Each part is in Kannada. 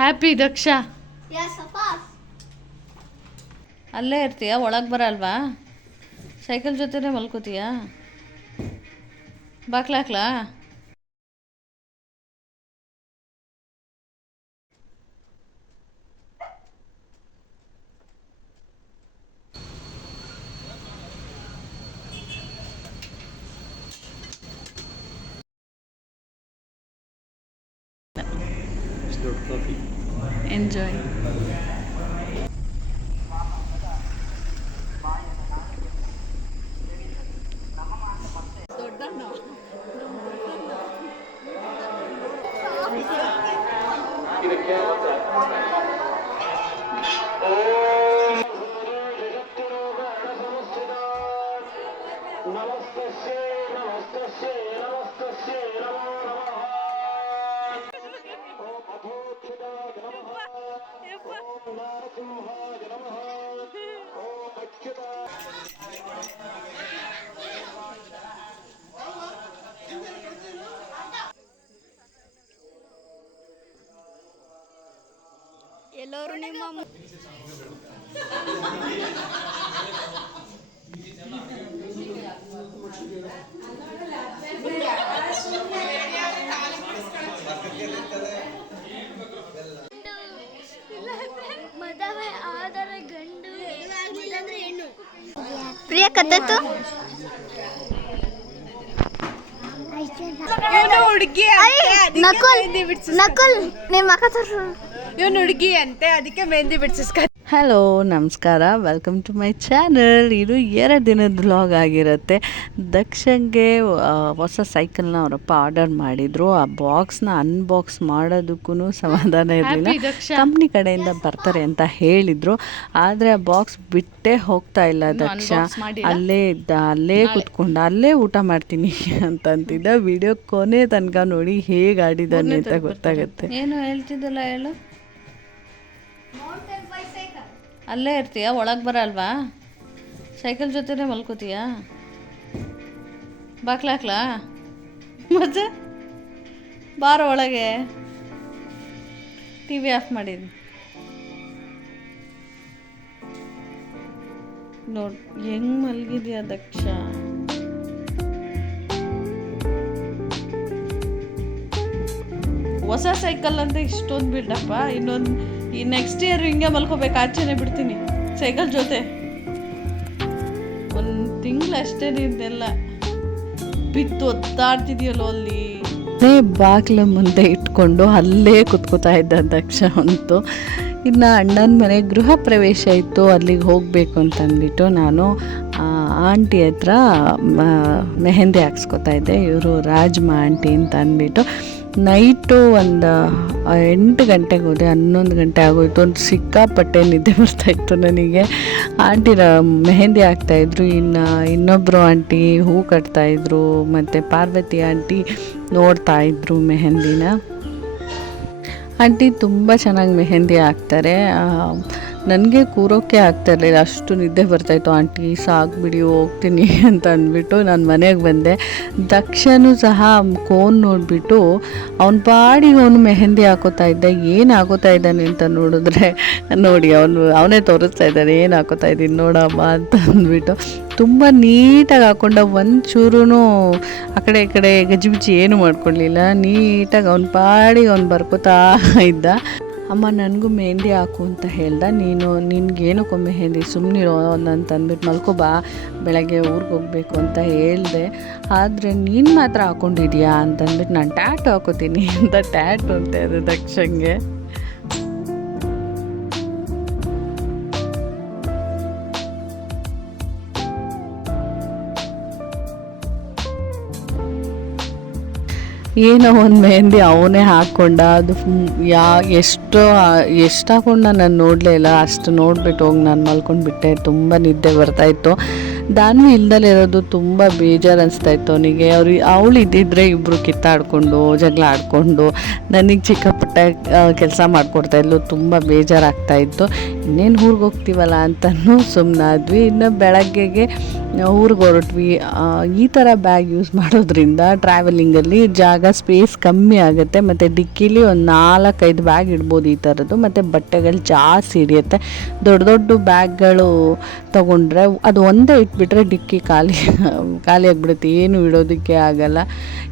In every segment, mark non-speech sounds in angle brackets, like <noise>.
ಹ್ಯಾಪಿ ದಕ್ಷ ಅಲ್ಲೇ ಇರ್ತೀಯ? ಒಳಗೆ ಬರಲ್ವಾ? ಸೈಕಲ್ ಜೊತೆನೇ ಮಲ್ಕೋತೀಯಾ? ಬಾಕ್ಲಾಕ್ಲಾ Toufiq enjoy Namaste, namaste, namaste, namaste. ಎಲ್ಲರೂ ನಿಮ್ಮ ಮದುವೆ ಆದರೆ ಗಂಡು ಇಲ್ಲಾಂದ್ರೆ ಹೆಣ್ಣು. ಪ್ರಿಯ ಕತ್ತತ್ತು ಹುಡುಗಿ ನಕುಲ್ ನಕುಲ್ ನಿಮ್ಮ ಅಕ್ಕ ತೋರ್ಸು. ಇವನು ಹುಡುಗಿ ಅಂತೆ ಅದಕ್ಕೆ ಮೆಹಂದಿ ಬಿಡ್ಸಿಸ್ಕ. ಹಲೋ ನಮಸ್ಕಾರ. ವೆಲ್ಕಮ್ ಟು ಮೈ ಚಾನಲ್ ಇದು ಎರಡು ದಿನದ ಬ್ಲಾಗ್ ಆಗಿರುತ್ತೆ. ದಕ್ಷಂಗೆ ಹೊಸ ಸೈಕಲ್ನ ಅವರಪ್ಪ ಆರ್ಡರ್ ಮಾಡಿದರು. ಆ ಬಾಕ್ಸ್ನ ಅನ್ಬಾಕ್ಸ್ ಮಾಡೋದಕ್ಕೂ ಸಮಾಧಾನ ಇರಲಿಲ್ಲ. ಕಂಪ್ನಿ ಕಡೆಯಿಂದ ಬರ್ತಾರೆ ಅಂತ ಹೇಳಿದರು. ಆದರೆ ಆ ಬಾಕ್ಸ್ ಬಿಟ್ಟೇ ಹೋಗ್ತಾ ಇಲ್ಲ ದಕ್ಷ. ಅಲ್ಲೇ ಇದ್ದ ಅಲ್ಲೇ ಕುತ್ಕೊಂಡು ಅಲ್ಲೇ ಊಟ ಮಾಡ್ತೀನಿ ಅಂತಂತಿದ್ದ. ವಿಡಿಯೋ ಕೊನೆ ತನಕ ನೋಡಿ ಹೇಗೆ ಆಡಿದ್ದಾನೆ ಅಂತ ಗೊತ್ತಾಗುತ್ತೆ. ಏನು ಹೇಳ್ತಿದ್ದಲ್ಲ ಹೇಳು? ಅಲ್ಲೇ ಇರ್ತೀಯ? ಒಳಗೆ ಬರಲ್ವಾ? ಸೈಕಲ್ ಜೊತೆನೇ ಮಲ್ಕೋತೀಯ? ಬಾಕ್ಲಾಕ್ಲಾ ಮತ್ತೆ? ಬಾರ ಒಳಗೆ. ಟಿ ವಿ ಆಫ್ ಮಾಡಿದ್ನಿ ನೋಡಿ, ಹೆಂಗ್ ಮಲಗಿದ್ಯಾ ದಕ್ಷ? ಹೊಸ ಸೈಕಲ್ ಅಂತ ಇಷ್ಟೊಂದು ಬಿಡಪ್ಪ ಇನ್ನೊಂದು ಈ ನೆಕ್ಸ್ಟ್ ಇಯರ್ ಹಿಂಗೆ ಮಲ್ಕೋಬೇಕು, ಆಚೆನೆ ಬಿಡ್ತೀನಿ. ಸೈಕಲ್ ಜೊತೆ. ಒಂದು ತಿಂಗಳು ಅಷ್ಟೇ ನಿಂದೆಲ್ಲ. ಬಿತ್ತು ಒತ್ತಾಡ್ತಿದ್ಯಲ್ಲೋ ಅಲ್ಲಿ. ಅದೇ ಬಾಗಿಲ ಮುಂದೆ ಇಟ್ಕೊಂಡು ಅಲ್ಲೇ ಕುತ್ಕೋತಾ ಇದ್ದ ದಕ್ಷ ಅಂತು. ಇನ್ನು ಅಣ್ಣನ ಮನೆ ಗೃಹ ಪ್ರವೇಶ ಇತ್ತು, ಅಲ್ಲಿಗೆ ಹೋಗಬೇಕು ಅಂತಂದ್ಬಿಟ್ಟು ನಾನು ಆಂಟಿ ಹತ್ರ ಮೆಹಂದಿ ಹಾಕ್ಸ್ಕೊತಾ ಇದ್ದೆ. ಇವರು ರಾಜ್ಮಾ ಆಂಟಿ ಅಂತ ಅಂದ್ಬಿಟ್ಟು. ನೈಟು ಒಂದು ಎಂಟು ಗಂಟೆಗೆ ಹೋದೆ, ಹನ್ನೊಂದು ಗಂಟೆ ಆಗೋಯ್ತು ಒಂದು ಸಿಕ್ಕಾಪಟ್ಟೆ ನಿದ್ದೆ ಬರ್ತಾಯಿತ್ತು ನನಗೆ. ಆಂಟಿ ಮೆಹಂದಿ ಹಾಕ್ತಾಯಿದ್ರು ಇನ್ನು ಇನ್ನೊಬ್ಬರು ಆಂಟಿ ಹೂ ಕಟ್ತಾಯಿದ್ರು ಮತ್ತು ಪಾರ್ವತಿ ಆಂಟಿ ನೋಡ್ತಾಯಿದ್ರು ಮೆಹಂದಿನ. ಆಂಟಿ ತುಂಬ ಚೆನ್ನಾಗಿ ಮೆಹಂದಿ ಹಾಕ್ತಾರೆ. ನನಗೆ ಕೂರೋಕ್ಕೆ ಆಗ್ತಾ ಇರಲಿಲ್ಲ. ಅಷ್ಟು ನಿದ್ದೆ ಬರ್ತಾಯಿತ್ತು ಆಂಟಿ ಸಾಕ್ಬಿಡಿ ಹೋಗ್ತೀನಿ <laughs> ಅಂತ ಅಂದ್ಬಿಟ್ಟು ನಾನು ಮನೆಗೆ ಬಂದೆ. ದಕ್ಷನು ಸಹ ಕೋನ್ ನೋಡಿಬಿಟ್ಟು ಅವನ ಪಾಡಿಗೆ ಅವನು ಮೆಹಂದಿ ಹಾಕೋತಾ ಇದ್ದ. ಏನು ಹಾಕೋತಾ ಇದ್ದಾನೆ? ಅಂತ ನೋಡಿದ್ರೆ ನೋಡಿ, ಅವನು, ಅವನೇ ತೋರಿಸ್ತಾ ಇದ್ದಾನೆ. ಏನು ಹಾಕೋತಾ ಇದ್ದೀನಿ ನೋಡಮ್ಮ ಅಂತ ಅಂದ್ಬಿಟ್ಟು ತುಂಬ ನೀಟಾಗಿ ಹಾಕೊಂಡ. ಒಂದು ಚೂರು ಆ ಕಡೆ ಈ ಕಡೆ ಗಜಿಬಿಜಿ ಏನು ಮಾಡ್ಕೊಳ್ಳಿಲ್ಲ ನೀಟಾಗಿ ಅವ್ನ ಪಾಡಿಗೆ ಅವ್ನು ಬರ್ಕೋತಾ ಇದ್ದ. ಅಮ್ಮ, ನನಗೂ ಮೆಹಂದಿ ಹಾಕು ಅಂತ ಹೇಳ್ದೆ. ನೀನು ನಿನಗೇನಕ್ಕೆ ಮೆಹಂದಿ ಸುಮ್ಮನಿರೋ ಅಂತ ಅಂದ್ಬಿಟ್ಟು ಮಲ್ಕೋ ಬಾ ಬೆಳಗ್ಗೆ ಊರಿಗೆ ಹೋಗ್ಬೇಕು ಅಂತ ಹೇಳಿದೆ. ಆದರೆ ನೀನು ಮಾತ್ರ ಹಾಕೊಂಡಿದ್ಯಾ ಅಂತ ಅಂದ್ಬಿಟ್ಟು ನಾನು ಟ್ಯಾಟು ಹಾಕೋತೀನಿ ಅಂತ ಟ್ಯಾಟು ಅಂತ ಅದು ದಕ್ಷಂಗೆ. ಏನೋ ಒಂದು ಮೆಹಂದಿ ಅವನೇ ಹಾಕ್ಕೊಂಡ ಅದು ಯಾ, ಎಷ್ಟು ಎಷ್ಟು ಹಾಕೊಂಡ ನಾನು ನೋಡಲೇ ಇಲ್ಲ. ಅಷ್ಟು ನೋಡ್ಬಿಟ್ಟು ಹೋಗಿ ನಾನು ಮಲ್ಕೊಂಡು ಬಿಟ್ಟೆ. ತುಂಬ ನಿದ್ದೆ ಬರ್ತಾಯಿತ್ತು ದಾನ್ವಿ ಇಲ್ದಲೇ ಇರೋದು ತುಂಬ ಬೇಜಾರು ಅನಿಸ್ತಾ ಇತ್ತು ಅವನಿಗೆ. ಅವ್ರು, ಅವಳು ಇದ್ದಿದ್ರೆ ಇಬ್ಬರು ಕಿತ್ತಾಡ್ಕೊಂಡು, ಜಗಳ ಆಡಿಕೊಂಡು, ನನಗೆ ಚಿಕ್ಕ ಪುಟ್ಟ ಕೆಲಸ ಇದ್ಲು. ತುಂಬ ಬೇಜಾರಾಗ್ತಾಯಿತ್ತು ಇನ್ನೇನು ಊರಿಗೆ ಹೋಗ್ತೀವಲ್ಲ ಅಂತಲೂ ಸುಮ್ಮನಾದ್ವಿ ಇನ್ನು ಬೆಳಗ್ಗೆಗೆ ಊರಿಗೆ ಹೊರಟ್ವಿ. ಈ ಥರ ಬ್ಯಾಗ್ ಯೂಸ್ ಮಾಡೋದ್ರಿಂದ ಟ್ರಾವೆಲಿಂಗಲ್ಲಿ ಜಾಗ ಸ್ಪೇಸ್ ಕಮ್ಮಿ ಆಗುತ್ತೆ. ಮತ್ತು ಡಿಕ್ಕಿಲಿ ಒಂದು ನಾಲ್ಕೈದು ಬ್ಯಾಗ್ ಇಡ್ಬೋದು ಈ ಥರದ್ದು ಮತ್ತು ಬಟ್ಟೆಗಳು ಜಾಸ್ತಿ ಹಿಡಿಯುತ್ತೆ. ದೊಡ್ಡ ದೊಡ್ಡ ಬ್ಯಾಗ್ಗಳು ತೊಗೊಂಡ್ರೆ ಅದು ಒಂದೇ ಇಟ್ಬಿಟ್ರೆ ಡಿಕ್ಕಿ ಖಾಲಿ ಖಾಲಿ ಆಗಿಬಿಡುತ್ತೆ. ಏನು ಇಡೋದಕ್ಕೆ ಆಗಲ್ಲ.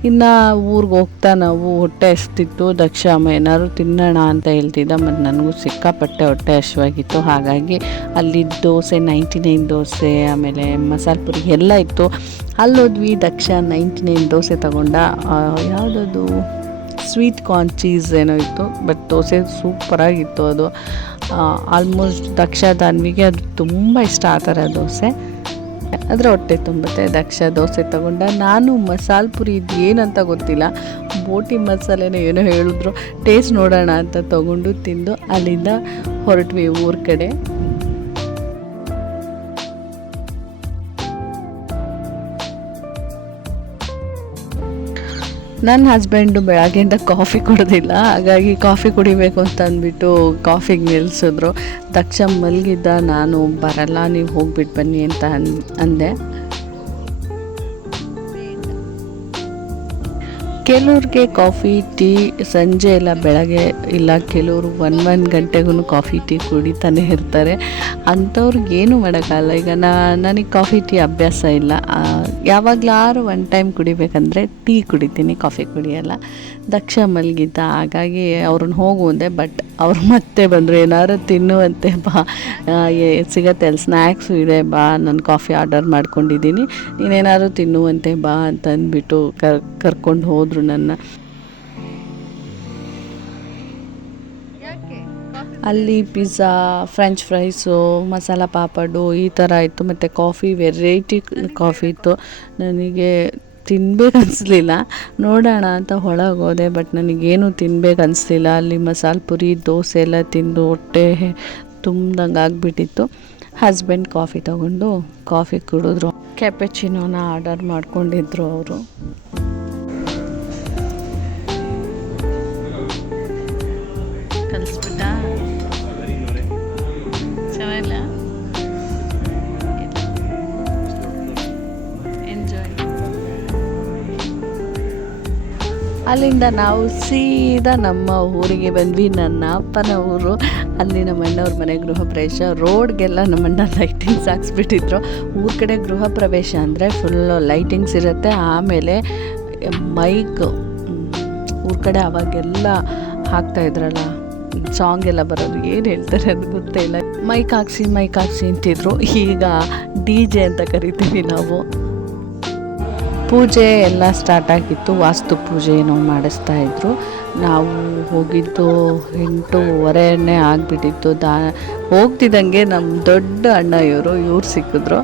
ಇನ್ನು ಊರಿಗೆ ಹೋಗ್ತಾ ನಾವು ಹೊಟ್ಟೆ ಹಸ್ತಿತ್ತು. ದಕ್ಷ ಏನಾದ್ರು ತಿನ್ನೋಣ ಅಂತ ಹೇಳ್ತಿದ್ದ. ಮತ್ತು ನನಗೂ ಸಿಕ್ಕಾಪಟ್ಟೆ ಹೊಟ್ಟೆ ಹಶ್ವಾಗಿತ್ತು ಹಾಗಾಗಿ ಅಲ್ಲಿ ದೋಸೆ, ನೈಂಟಿ ನೈನ್ ದೋಸೆ, ಆಮೇಲೆ ಮಸಾಲೆ ಪುರಿ ಎಲ್ಲ ಇತ್ತು. ಅಲ್ಲೋದ್ವಿ ದಕ್ಷ ನೈಂಟಿ ನೈನ್ ದೋಸೆ ತಗೊಂಡ ಯಾವುದದು? ಸ್ವೀಟ್ ಕಾರ್ನ್ ಚೀಸ್ ಏನೋ ಇತ್ತು ಬಟ್ ದೋಸೆ ಸೂಪರಾಗಿತ್ತು ಅದು. ಆಲ್ಮೋಸ್ಟ್ ದಕ್ಷ ದಾನ್ವಿಗೆ ಅದು ತುಂಬ ಇಷ್ಟ ಆ ಥರ ದೋಸೆ. ಅದರ ಹೊಟ್ಟೆ ತುಂಬುತ್ತೆ. ದಕ್ಷ ದೋಸೆ ತಗೊಂಡ, ನಾನು ಮಸಾಲೆ ಪುರಿ ಇದು ಏನಂತ ಗೊತ್ತಿಲ್ಲ. ಬೋಟಿ ಮಸಾಲೆನೋ ಏನೋ ಹೇಳಿದ್ರು. ಟೇಸ್ಟ್ ನೋಡೋಣ ಅಂತ ತಗೊಂಡು ತಿಂದು ಅಲ್ಲಿಂದ ಹೊರಟ್ವಿ ಊರ ಕಡೆ. ನನ್ನ ಹಸ್ಬೆಂಡು ಬೆಳಗ್ಗೆಯಿಂದ ಕಾಫಿ ಕುಡ್ದಿಲ್ಲ, ಹಾಗಾಗಿ ಕಾಫಿ ಕುಡಿಬೇಕು ಅಂತ ಅಂದ್ಬಿಟ್ಟು ಕಾಫಿಗೆ ನಿಲ್ಲಿಸಿದ್ರು ದಕ್ಷ ಮಲಗಿದ್ದ, ನಾನು ಬರಲ್ಲ, ನೀವು ಹೋಗ್ಬಿಟ್ಟು ಬನ್ನಿ ಅಂತ ಅಂದೆ. ಕೆಲವ್ರಿಗೆ ಕಾಫಿ ಟೀ ಸಂಜೆ ಇಲ್ಲ ಬೆಳಗ್ಗೆ ಇಲ್ಲ, ಕೆಲವರು ಒನ್ ಒನ್ ಗಂಟೆಗೂ ಕಾಫಿ ಟೀ ಕುಡಿತಾನೆ ಇರ್ತಾರೆ. ಅಂಥವ್ರಿಗೆ ಏನು ಮಾಡೋಕ್ಕಲ್ಲ ಈಗ ನಾ, ನನಗೆ ಕಾಫಿ ಟೀ ಅಭ್ಯಾಸ ಇಲ್ಲ. ಯಾವಾಗಲಾರು ಒನ್ ಟೈಮ್ ಕುಡಿಬೇಕಂದ್ರೆ ಟೀ ಕುಡಿತೀನಿ ಕಾಫಿ ಕುಡಿಯೋಲ್ಲ. ದಕ್ಷ ಮಲಗಿದ್ದ ಹಾಗಾಗಿ ಅವ್ರನ್ನ ಹೋಗು ಅಂದೆ ಬಟ್ ಅವ್ರು ಮತ್ತೆ ಬಂದರು, ಏನಾದ್ರು ತಿನ್ನುವಂತೆ ಬಾ. ಸಿಗತ್ತೆ, ಅಲ್ಲಿ ಸ್ನ್ಯಾಕ್ಸು ಇದೆ, ಬಾ, ನಾನು ಕಾಫಿ ಆರ್ಡರ್ ಮಾಡ್ಕೊಂಡಿದ್ದೀನಿ. ನೀನೇನಾದ್ರು ತಿನ್ನುವಂತೆ ಬಾ ಅಂತ ಅಂದ್ಬಿಟ್ಟು ಕರ್, ಕರ್ಕೊಂಡು ಹೋದರು. ನನ್ನ ಅಲ್ಲಿ pizza French fries masala papad ಈ ಥರ ಇತ್ತು. ಮತ್ತು ಕಾಫಿ ವೆರೈಟಿ ಕಾಫಿ ಇತ್ತು. ನನಗೆ ತಿನ್ಬೇಕು ಅನಿಸ್ಲಿಲ್ಲ ನೋಡೋಣ ಅಂತ ಒಳಗೆ ಹೋದೆ ಬಟ್ ನನಗೇನು ತಿನ್ಬೇಕು ಅನಿಸ್ಲಿಲ್ಲ ಅಲ್ಲಿ ಮಸಾಲೆ ಪುರಿ, ದೋಸೆ ಎಲ್ಲ ತಿಂದು ಹೊಟ್ಟೆ ತುಂಬ್ದಂಗೆ ಆಗಿಬಿಟ್ಟಿತ್ತು. ಹಸ್ಬೆಂಡ್ ಕಾಫಿ ತಗೊಂಡು ಕಾಫಿ ಕುಡಿದ್ರು. ಕ್ಯಾಪೆಚಿನೋನ ಆರ್ಡರ್ ಮಾಡ್ಕೊಂಡಿದ್ರು ಅವರು. ಕಲಿಸ್ಬಿಟ್ಟ? ಚೆನ್ನಾಗಿಲ್ಲ? ಎಂಜಾಯ್ ಅಲ್ಲಿಂದ ನಾವು ಸೀದಾ ನಮ್ಮ ಊರಿಗೆ ಬಂದ್ವಿ, ನನ್ನ ಅಪ್ಪನ ಊರು. ಅಲ್ಲಿ ನಮ್ಮ ಅಣ್ಣವ್ರ ಮನೆ ಗೃಹ ಪ್ರವೇಶ. ರೋಡ್ಗೆಲ್ಲ ನಮ್ಮ ಅಣ್ಣ ಲೈಟಿಂಗ್ಸ್ ಹಾಕ್ಸ್ಬಿಟ್ಟಿದ್ರು. ಊರ ಕಡೆ ಗೃಹ ಪ್ರವೇಶ ಅಂದರೆ ಫುಲ್ಲು ಲೈಟಿಂಗ್ಸ್ ಇರುತ್ತೆ. ಆಮೇಲೆ ಮೈಕ್ ಊರ ಕಡೆ ಅವಾಗೆಲ್ಲ ಹಾಕ್ತಾ ಇದ್ರಲ್ಲ. ಸಾಂಗ್ ಎಲ್ಲ ಬರೋದು ಏನು ಹೇಳ್ತಾರೆ ಅದು ಗೊತ್ತೇ ಇಲ್ಲ. ಮೈಕ್ ಹಾಕ್ಸಿ ಮೈಕ್ ಹಾಕ್ಸಿ ಅಂತಿದ್ರು. ಈಗ ಡಿ ಜೆ ಅಂತ ಕರಿತೀವಿ ನಾವು. ಪೂಜೆ ಎಲ್ಲ ಸ್ಟಾರ್ಟ್ ಆಗಿತ್ತು. ವಾಸ್ತು ಪೂಜೆ ಏನೋ ಮಾಡಿಸ್ತಾ ಇದ್ರು. ನಾವು ಹೋಗಿದ್ದು ಎಂಟೂವರೆನೇ ಆಗಿಬಿಟ್ಟಿತ್ತು. ದಾ, ಹೋಗ್ತಿದ್ದಂಗೆ ನಮ್ಮ ದೊಡ್ಡ ಅಣ್ಣ ಇವರು ಇವ್ರು ಸಿಕ್ಕಿದ್ರು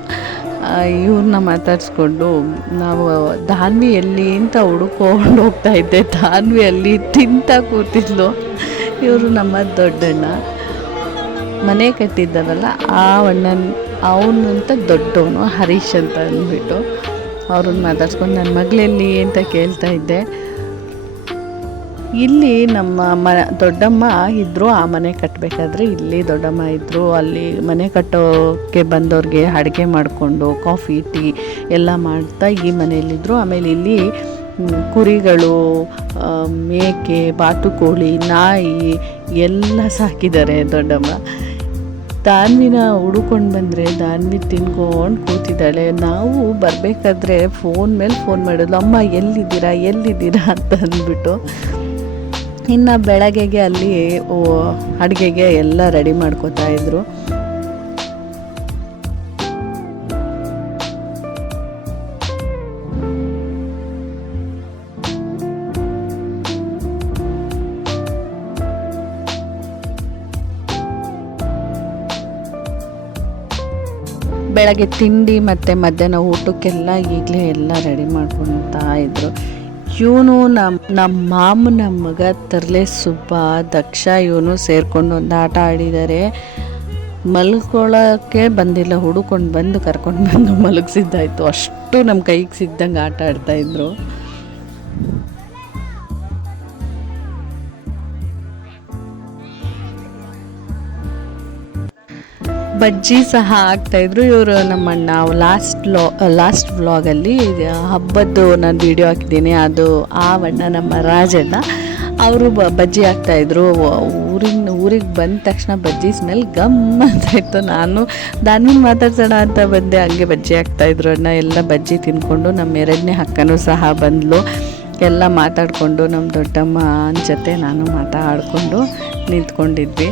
ಇವ್ರನ್ನ ಮಾತಾಡಿಸ್ಕೊಂಡು ನಾವು ದಾನ್ವಿಯಲ್ಲಿ ಅಂತ ಹುಡುಕೊಂಡು ಹೋಗ್ತಾ ಇದ್ದೆ. ದಾನ್ವಿಯಲ್ಲಿ ತಿಂತ ಕೂತಿದ್ಲು. ಇವರು ನಮ್ಮ ದೊಡ್ಡಣ್ಣ. ಮನೆ ಕಟ್ಟಿದ್ದಾರಲ್ಲ ಆ ಅಣ್ಣನ, ಅವನಂತ ದೊಡ್ಡವನು ಹರೀಶ್ ಅಂತ ಅಂದ್ಬಿಟ್ಟು ಅವ್ರನ್ನ ಮಾತಾಡ್ಸ್ಕೊಂಡು ನನ್ನ ಮಗಳಲ್ಲಿ ಅಂತ ಕೇಳ್ತಾ ಇದ್ದೆ. ಇಲ್ಲಿ ನಮ್ಮ ಮ, ದೊಡ್ಡಮ್ಮ ಇದ್ದರು ಆ ಮನೆ ಕಟ್ಟಬೇಕಾದ್ರೆ ಇಲ್ಲಿ ದೊಡ್ಡಮ್ಮ ಇದ್ದರು ಅಲ್ಲಿ ಮನೆ ಕಟ್ಟೋಕ್ಕೆ ಬಂದವ್ರಿಗೆ ಅಡುಗೆ ಮಾಡಿಕೊಂಡು, ಕಾಫಿ, ಟೀ ಎಲ್ಲ ಮಾಡ್ತಾ ಈ ಮನೆಯಲ್ಲಿದ್ದರು ಆಮೇಲೆ ಇಲ್ಲಿ ಕುರಿಗಳು ಮೇಕೆ, ಬಾತುಕೋಳಿ, ನಾಯಿ ಎಲ್ಲ ಸಾಕಿದ್ದಾರೆ ದೊಡ್ಡಮ್ಮ. ದಾನ್ವಿನ ಹುಡುಕೊಂಡು ಬಂದರೆ ದಾನ್ವಿ ತಿನ್ಕೊಂಡು ಕೂತಿದ್ದಾಳೆ. ನಾವು ಬರಬೇಕಾದ್ರೆ ಫೋನ್ ಮೇಲೆ ಫೋನ್ ಮಾಡೋದು, ಅಮ್ಮ, ಎಲ್ಲಿದ್ದೀರಾ ಎಲ್ಲಿದ್ದೀರಾ? ಅಂತ ಅಂದ್ಬಿಟ್ಟು, ಇನ್ನು ಬೆಳಗ್ಗೆಗೆ ಅಲ್ಲಿ ಅಡುಗೆಗೆ ಎಲ್ಲ ರೆಡಿ ಮಾಡ್ಕೋತಾ ಇದ್ರು. ಬೆಳಗ್ಗೆ ತಿಂಡಿ ಮತ್ತು ಮಧ್ಯಾಹ್ನ ಊಟಕ್ಕೆಲ್ಲ ಈಗಲೇ ಎಲ್ಲ ರೆಡಿ ಮಾಡ್ಕೊತಾ ಇದ್ರು. ಇವನು ನಮ್ಮ ನಮ್ಮ ಮಾಮನ ಮಗ ತರಲೆ ಸುಬ್ಬ, ದಕ್ಷ ಇವನು ಸೇರಿಕೊಂಡು ಒಂದು ಆಟ ಆಡಿದ್ದಾರೆ ಮಲ್ಕೊಳ್ಳೋಕ್ಕೆ ಬಂದಿಲ್ಲ, ಹುಡುಕೊಂಡು ಬಂದು ಕರ್ಕೊಂಡು ಬಂದು ಮಲಗಿಸಿದ್ದಾಯಿತು. ಅಷ್ಟು ನಮ್ಮ ಕೈಗೆ ಸಿದ್ದಂಗೆ ಆಟ ಆಡ್ತಾಯಿದ್ರು ಬಜ್ಜಿ ಸಹ ಹಾಕ್ತಾಯಿದ್ರು ಇವರು ನಮ್ಮಣ್ಣ ಲಾಸ್ಟ್ ಲಾಸ್ಟ್ ಲಾಸ್ಟ್ ವ್ಲಾಗಲ್ಲಿ ಹಬ್ಬದ್ದು ನಾನು ವಿಡಿಯೋ ಹಾಕಿದ್ದೀನಿ. ಅದು ಆ ಅಣ್ಣ ನಮ್ಮ ರಾಜಣ್ಣ. ಅವರು ಬ, ಬಜ್ಜಿ ಹಾಕ್ತಾಯಿದ್ರು ಊರಿನ, ಊರಿಗೆ ಬಂದ ತಕ್ಷಣ ಬಜ್ಜಿ ಸ್ಮೆಲ್ ಗಮ್ ಅಂತ ಇತ್ತು. ನಾನು, ದಾನ್ವಿನ ಮಾತಾಡ್ಸೋಣ ಅಂತ ಬಂದೆ. ಹಂಗೆ ಬಜ್ಜಿ ಹಾಕ್ತಾಯಿದ್ರು ಅಣ್ಣ. ಎಲ್ಲ ಬಜ್ಜಿ ತಿನ್ಕೊಂಡು ನಮ್ಮ ಎರಡನೇ ಅಕ್ಕನೂ ಸಹ ಬಂದಳು ಎಲ್ಲ ಮಾತಾಡಿಕೊಂಡು ನಮ್ಮ ದೊಡ್ಡಮ್ಮನ ಜೊತೆ ನಾನು ಮಾತಾಡಿಕೊಂಡು ನಿಂತ್ಕೊಂಡಿದ್ವಿ.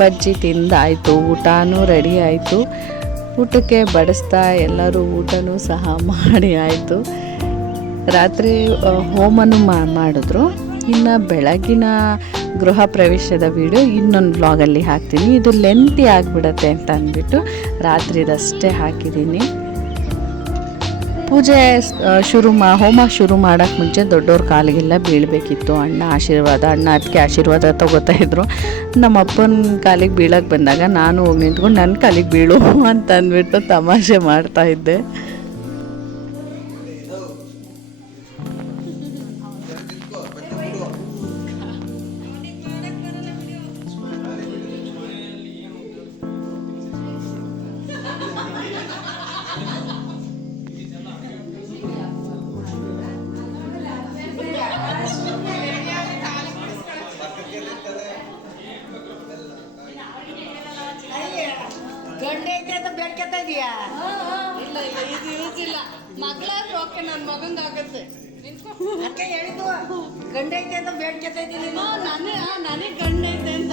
ಬಜ್ಜಿ ತಿಂದಾಯಿತು ಊಟನೂ ರೆಡಿ ಆಯಿತು. ಊಟಕ್ಕೆ ಬಡಿಸ್ತಾ ಎಲ್ಲರೂ ಊಟನೂ ಸಹ ಮಾಡಿ ಆಯಿತು. ರಾತ್ರಿ ಹೋಮನೂ ಮಾಡಿದ್ರು. ಇನ್ನು ಬೆಳಗಿನ ಗೃಹ ಪ್ರವೇಶದ ವಿಡಿಯೋ ಇನ್ನೊಂದು ವ್ಲಾಗಲ್ಲಿ ಹಾಕ್ತೀನಿ. ಇದು ಲೆಂತಿ ಆಗಿಬಿಡತ್ತೆ ಅಂತ ಅಂದ್ಬಿಟ್ಟು ರಾತ್ರಿದಷ್ಟೇ ಹಾಕಿದ್ದೀನಿ. ಪೂಜೆ ಶುರು ಮಾ, ಹೋಮ ಶುರು ಮಾಡೋಕ್ಕೆ ಮುಂಚೆ ದೊಡ್ಡವ್ರ ಕಾಲಿಗೆಲ್ಲ ಬೀಳಬೇಕಿತ್ತು. ಅಣ್ಣ ಆಶೀರ್ವಾದ, ಅಣ್ಣ ಅದಕ್ಕೆ ಆಶೀರ್ವಾದ ತಗೋತಾ ಇದ್ರು. ನಮ್ಮ ಅಪ್ಪನ ಕಾಲಿಗೆ ಬೀಳಕ್ಕೆ ಬಂದಾಗ ನಾನು ಹೋಗಿ ನಿಂತ್ಕೊಂಡು ನನ್ನ ಕಾಲಿಗೆ ಬೀಳು ಅಂತ ಅಂದ್ಬಿಟ್ಟು ತಮಾಷೆ ಮಾಡ್ತಾ ಇಲ್ಲ ಇಲ್ಲ ಇದು ಯೂಸ್ ಇಲ್ಲ ಮಗಳಾದ್ರೂ ಓಕೆ ನನ್ನ ಮಗಂಗಾಗತ್ತೆ. ಅಕ್ಕ ಹೇಳಿದ್ದು ಗಂಡ ಐತೆ ಅಂತ ಬೇಡ್ಕೊತಾ ಇದೀನಿ ನನಗೆ ನನಗೆ ಗಂಡೈತೆ ಅಂತ.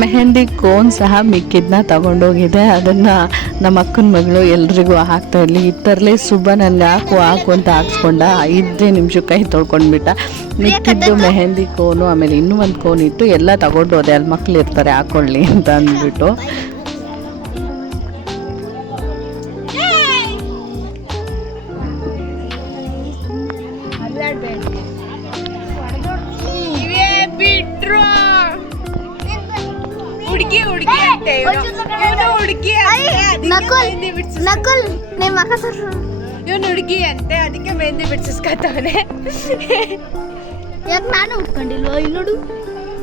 ಮೆಹಂದಿ ಕೋನ್ ಸಹ ಮಿಕ್ಕಿದ್ನ ತಗೊಂಡೋಗಿದೆ. ಅದನ್ನು ನಮ್ಮ ಅಕ್ಕನ ಮಗಳು ಎಲ್ರಿಗೂ ಹಾಕ್ತಾ ಇರಲಿ. ಇತ್ತರಲೇ ಸುಬ್ಬನಲ್ಲಿ ಹಾಕು ಹಾಕು ಅಂತ ಹಾಕ್ಸ್ಕೊಂಡ ಐದೇ ನಿಮಿಷ ಕೈ ತೊಳ್ಕೊಂಡ್ಬಿಟ್ಟ. ಮಿಕ್ಕಿದ್ದು ಮೆಹಂದಿ ಕೋನು, ಆಮೇಲೆ ಇನ್ನೂ ಒಂದು ಕೋನ್ ಇಟ್ಟು ಎಲ್ಲ ತಗೊಂಡೋದೆ. ಅಲ್ಲಿ ಮಕ್ಳು ಇರ್ತಾರೆ, ಹಾಕೊಳ್ಳಿ ಅಂತ ಅಂದ್ಬಿಟ್ಟು. ಹುಡುಗಿ ನಕುಲ್ ನಕುಲ್ ನಿಮ್ಮ ಸರ್. ಇವನು ಹುಡುಗಿ ಅಂತೆ ಅದಕ್ಕೆ ಮೆಹಂದಿ ಬಿಡ್ಸಿಸ್ಕೊತವನೆ ಯಾಕೆ ನಾನು ಉಟ್ಕೊಂಡಿಲ್ವ ಇನ್ನೋಡು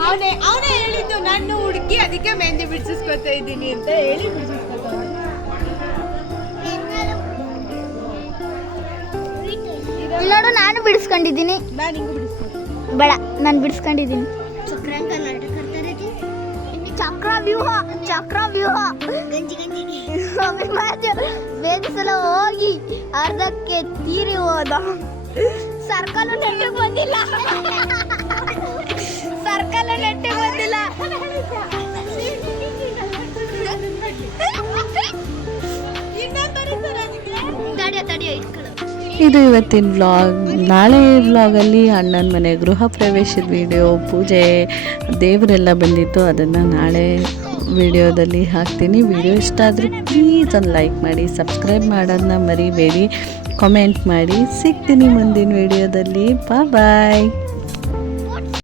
ಅವನೇ ಅವನೇ ಹೇಳಿದ್ದು ನಾನು ಹುಡುಗಿ ಅದಕ್ಕೆ ಮೆಹಂದಿ ಬಿಡ್ಸಿಸ್ಕೊತಾ ಇದ್ದೀನಿ ಅಂತ ಹೇಳಿ ಬಿಡ್ಸಿಸ್ಕೊತವನೆ ನೋಡು ನಾನು ಬಿಡಿಸ್ಕೊಂಡಿದ್ದೀನಿ. ಬೇಡ ನಾನು ಬಿಡಿಸ್ಕೊಂಡಿದ್ದೀನಿ. ಚಕ್ರ ವ್ಯೂಹ ಚಕ್ರ ವ್ಯೂಹ ಗಂಜಿ ಗಂಜಿ. ಹೋಗಿ ಅರ್ಧಕ್ಕೆ ತೀರಿ ಹೋದ. ಸರ್ಕಲ್ ನೆಟ್ಟಿಗೆ ಬಂದಿಲ್ಲ. ಸರ್ಕಲ್ ನೆಟ್ಟಿಗೆ ಬಂದಿಲ್ಲ. ತಡಿಯೋ ತಡಿಯೋ ಇಟ್ಕೊಳ್ಳೋ ಇದು ಇವತ್ತಿನ ವ್ಲಾಗ್ ನಾಳೆ ವ್ಲಾಗಲ್ಲಿ ಅಣ್ಣನ ಮನೆ ಗೃಹ ಪ್ರವೇಶದ ವಿಡಿಯೋ ಪೂಜೆ, ದೇವರೆಲ್ಲ ಬಂದಿತ್ತು. ಅದನ್ನು ನಾಳೆ ವಿಡಿಯೋದಲ್ಲಿ ಹಾಕ್ತೀನಿ. ವಿಡಿಯೋ ಇಷ್ಟ ಆದರೂ ಪ್ಲೀಸ್ ಒಂದು ಲೈಕ್ ಮಾಡಿ ಸಬ್ಸ್ಕ್ರೈಬ್ ಮಾಡೋದನ್ನ ಮರಿಬೇಡಿ. ಕಾಮೆಂಟ್ ಮಾಡಿ. ಸಿಗ್ತೀನಿ ಮುಂದಿನ ವಿಡಿಯೋದಲ್ಲಿ ಬಾಯ್